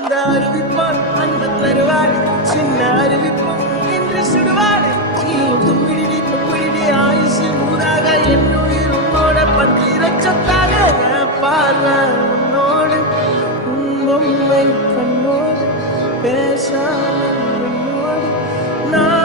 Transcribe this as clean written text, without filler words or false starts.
அந்த அறிவிப்பால் அந்த தருவாள் சின்ன அறிவிப்பும் என்று சுடுவாள் தும்பிடி தும்பிடி ஆயுசு நூறாக என்னுயிர் உன்னோட பந்திர சொத்தாக பார்வை உன்னோடு உன் பொம்மை கண்ணோடு பேசாமல் உன்னோடு நான்